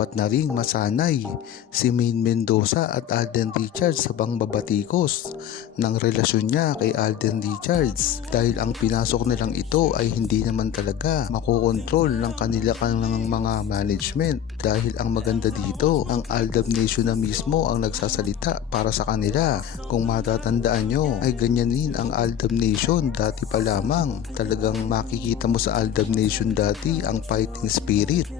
dapat na ring masanay si Main Mendoza at Alden Richards sa pangbabatikos ng relasyon niya kay Alden Richards. Dahil ang pinasok nilang ito ay hindi naman talaga makokontrol ng kanila kanilang mga management. Dahil ang maganda dito ang Aldab Nation na mismo ang nagsasalita para sa kanila. Kung matatandaan nyo ay ganyan din ang Aldab Nation dati pa lamang. Talagang makikita mo sa Aldab Nation dati ang fighting spirit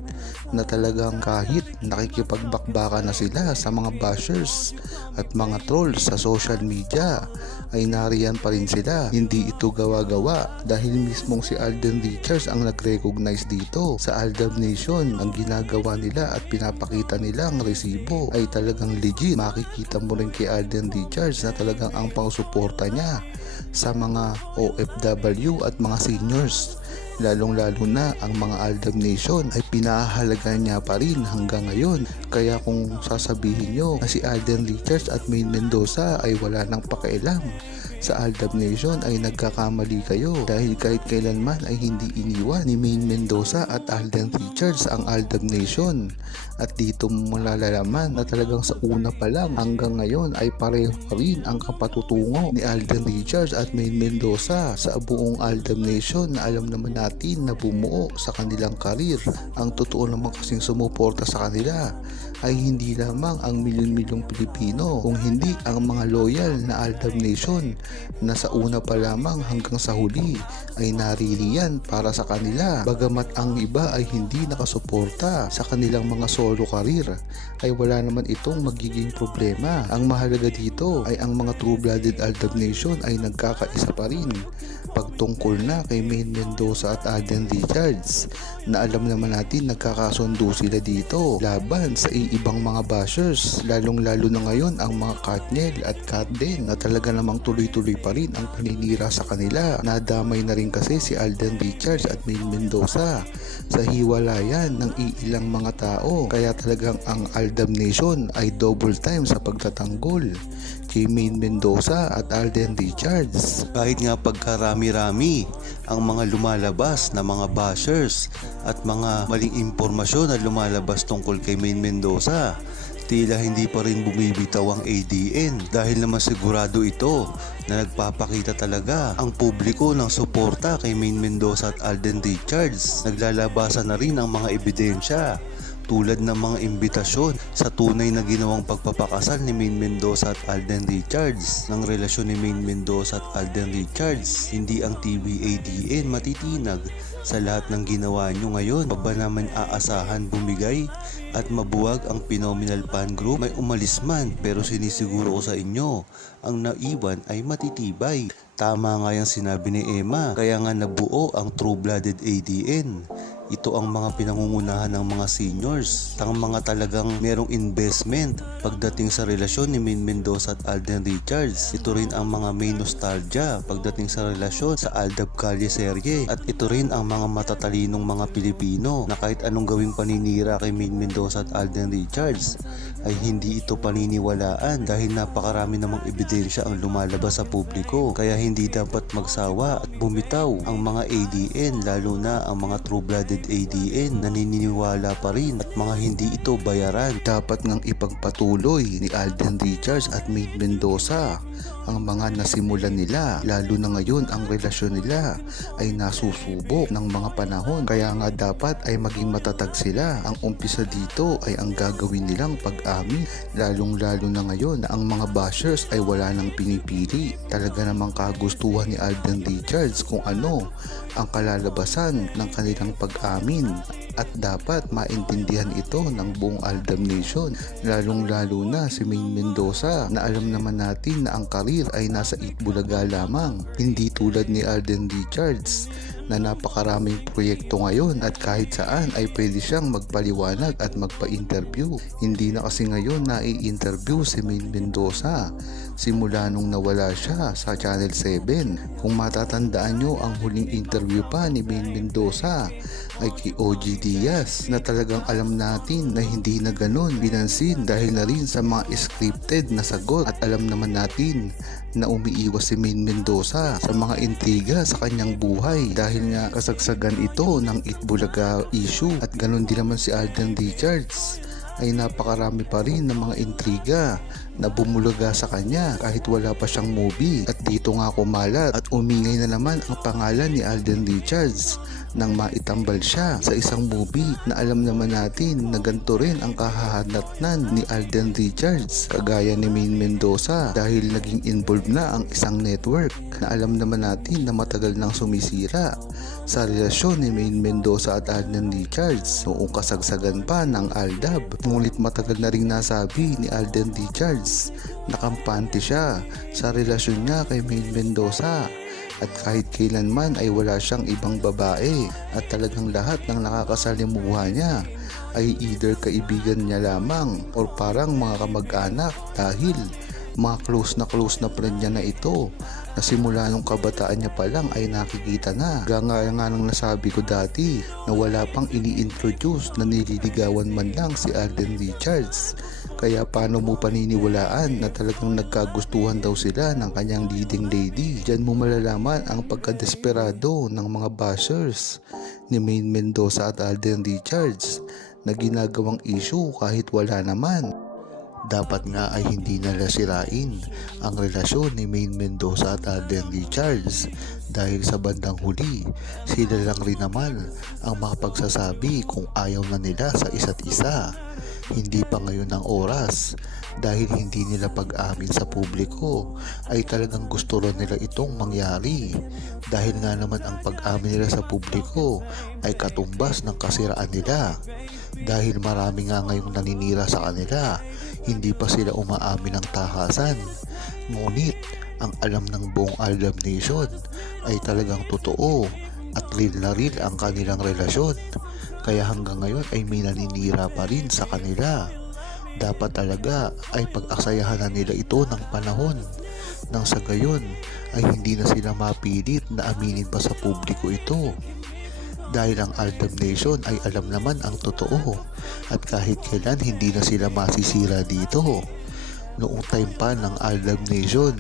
na talagang kahit nakikipagbakbaka na sila sa mga bashers at mga trolls sa social media ay nariyan pa rin sila. Hindi ito gawa-gawa dahil mismong si Alden Richards ang nag-recognize dito sa Aldab Nation. Ang ginagawa nila at pinapakita nila ang resibo ay talagang legit. Makikita mo rin kay Alden Richards na talagang ang pangsuporta niya sa mga OFW at mga seniors lalong-lalo na ang mga Aldab Nation ay pinahalaga niya pa rin hanggang ngayon. Kaya kung sasabihin nyo na si Alden Richards at Main Mendoza ay wala nang pakialam sa Aldab Nation ay nagkakamali kayo dahil kahit kailanman ay hindi iniwan ni Main Mendoza at Alden Richards ang Aldab Nation at dito mo malalaman na talagang sa una pa lang hanggang ngayon ay pareho pa rin ang kapatutungo ni Alden Richards at Main Mendoza sa buong Aldab Nation na alam naman natin na bumuo sa kanilang karir. Ang totoo naman kasing sumuporta sa kanila ay hindi lamang ang milyon-milyong Pilipino kung hindi ang mga loyal na Aldab Nation na sa una pa lamang hanggang sa huli ay naririyan para sa kanila. Bagamat ang iba ay hindi nakasuporta sa kanilang mga solo career ay wala naman itong magiging problema. Ang mahalaga dito ay ang mga true-blooded Aldab Nation ay nagkakaisa pa rin pagtungkol na kay Main Mendoza at Alden Richards na alam naman natin nagkakasundo sila dito laban sa ibang mga bashers lalong lalo na ngayon ang mga Katnel at Katden na talaga namang tuloy-tuloy pa rin ang paninira sa kanila. Nadamay na rin kasi si Alden Richards at Main Mendoza sa hiwalayan ng iilang mga tao. Kaya talagang ang Aldam Nation ay double time sa pagtatanggol kay Main Mendoza at Alden Richards Kahit nga pagkarami-rami ang mga lumalabas na mga bashers at mga maling impormasyon na lumalabas tungkol kay Main Mendoza, tila hindi pa rin bumibitaw ang ADN dahil naman sigurado ito na nagpapakita talaga ang publiko ng suporta kay Main Mendoza at Alden Richards. Naglalabasan na rin ang mga ebidensya tulad ng mga imbitasyon sa tunay na ginawang pagpapakasal ni Main Mendoza at Alden Richards. Ng relasyon ni Main Mendoza at Alden Richards, hindi ang TVADN matitinag sa lahat ng ginawa nyo ngayon. Pa ba naman aasahan bumigay at mabuwag ang Phenomenal Fan Group? May umalis man pero sinisiguro ko sa inyo, ang naiwan ay matitibay. Tama nga yung sinabi ni Emma, kaya nga nabuo ang True-Blooded ADN. Ito ang mga pinangungunahan ng mga seniors. Ang mga talagang merong investment pagdating sa relasyon ni Min Mendoza at Alden Richards. Ito rin ang mga may nostalgia pagdating sa relasyon sa Aldab Calle serye. At ito rin ang mga matatalinong mga Pilipino na kahit anong gawing paninira kay Min Mendoza at Alden Richards ay hindi ito paniniwalaan dahil napakarami namang ebidensya ang lumalabas sa publiko. Kaya hindi dapat magsawa at bumitaw ang mga ADN lalo na ang mga true-blooded ADN naniniwala pa rin at mga hindi ito bayaran. dapat ngang ipagpatuloy ni Alden Richards at Maid Mendoza ang mga nasimulan nila lalo na ngayon ang relasyon nila ay nasusubok ng mga panahon. Kaya nga dapat ay maging matatag sila. Ang umpisa dito ay ang gagawin nilang pag-amin lalong lalo na ngayon na ang mga bashers ay wala nang pinipili. Talaga namang kagustuhan ni Alden Richards kung ano ang kalalabasan ng kanilang pag-amin at dapat maintindihan ito ng buong Aldam Nation. Lalong lalo na si Main Mendoza na alam naman natin na ang karir ay nasa Itbulaga lamang. Hindi tulad ni Alden Richards na napakaraming proyekto ngayon at kahit saan ay pwede siyang magpaliwanag at magpa-interview. Hindi na kasi ngayon nai-interview si Main Mendoza simula nung nawala siya sa Channel 7. Kung matatandaan nyo ang huling interview pa ni Main Mendoza ay kay OG Diaz na talagang alam natin na hindi na ganun binansin dahil na rin sa mga scripted na sagot at alam naman natin na umiiwas si Main Mendoza sa mga intriga sa kanyang buhay dahil nga kasagsagan ito ng Itbulaga issue at ganun din naman si Alden Richards ay napakarami pa rin ng mga intriga na bumulaga sa kanya kahit wala pa siyang movie at dito nga kumalat at umingay na naman ang pangalan ni Alden Richards nang maitambal siya sa isang movie na alam naman natin na ganito rin ang kahahanatnan ni Alden Richards kagaya ni Maine Mendoza dahil naging involved na ang isang network na alam naman natin na matagal nang sumisira sa relasyon ni Maine Mendoza at Alden Richards noong kasagsagan pa ng Aldab. Ngunit matagal na rin nasabi ni Alden Richards na kampante siya sa relasyon niya kay Maine Mendoza at kahit kailanman ay wala siyang ibang babae at talagang lahat ng nakakasalimuha niya ay either kaibigan niya lamang or parang mga kamag-anak dahil mga close na close na friend niya na ito na simula nung kabataan niya pa lang ay nakikita na. Ganga nga nang nasabi ko dati na wala pang ini-introduce na nililigawan man lang si Alden Richards. Kaya paano mo paniniwalaan na talagang nagkagustuhan daw sila ng kanyang leading lady? Diyan mo malalaman ang pagkadesperado ng mga bashers ni Maine Mendoza at Alden Richards na ginagawang issue kahit wala naman. Dapat nga ay hindi nila sirain ang relasyon ni Maine Mendoza at Alden Richards. Dahil sa bandang huli sila lang rin naman ang makapagsasabi kung ayaw na nila sa isa't isa. Hindi pa ngayon ang oras. Dahil hindi nila pag-amin sa publiko ay talagang gusto rin nila itong mangyari. Dahil nga naman ang pag-amin nila sa publiko ay katumbas ng kasiraan nila. Dahil marami nga ngayong naninira sa kanila hindi pa sila umaamin ng tahasan. Ngunit ang alam ng buong Aldab Nation ay talagang totoo at real na real ang kanilang relasyon. Kaya hanggang ngayon ay may naninira pa rin sa kanila. Dapat talaga ay pag-aksayahan na nila ito ng panahon nang sa gayon ay hindi na sila mapilit na aminin pa sa publiko ito dahil ang Aldab Nation ay alam naman ang totoo at kahit kailan hindi na sila masisira dito. Noong time pa ng Aldab Nation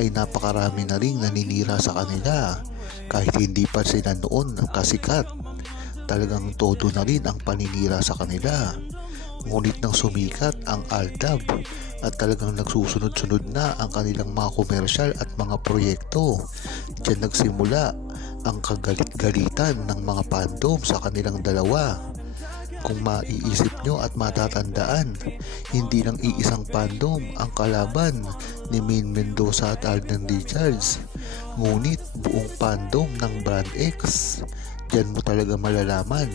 ay napakarami na ring naninira sa kanila kahit hindi pa sila noon kasikat. Talagang todo na rin ang paninira sa kanila. Ngunit nang sumikat ang Aldab at talagang nagsusunod-sunod na ang kanilang mga komersyal at mga proyekto. Diyan nagsimula ang kagalit-galitan ng mga fandom sa kanilang dalawa. Kung maiisip nyo at matatandaan, hindi lang iisang fandom ang kalaban ni Maine Mendoza at Alden Richards, ngunit buong fandom ng Brand X. Diyan mo talaga malalaman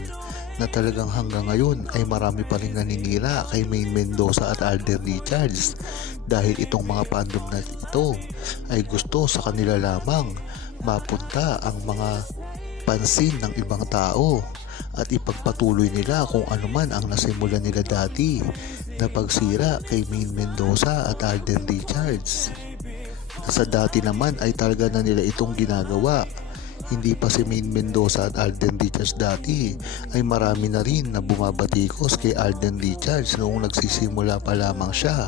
na talagang hanggang ngayon ay marami pa rin naninira kay Maine Mendoza at Alden Richards dahil itong mga fandom na ito ay gusto sa kanila lamang mapunta ang mga pansin ng ibang tao at ipagpatuloy nila kung ano man ang nasimulan nila dati na pagsira kay Maine Mendoza at Alden Richards. Sa dati naman ay talaga na nila itong ginagawa. Hindi pa si Maine Mendoza at Alden Richards dati ay marami na rin na bumabatikos kay Alden Richards noong nagsisimula pa lamang siya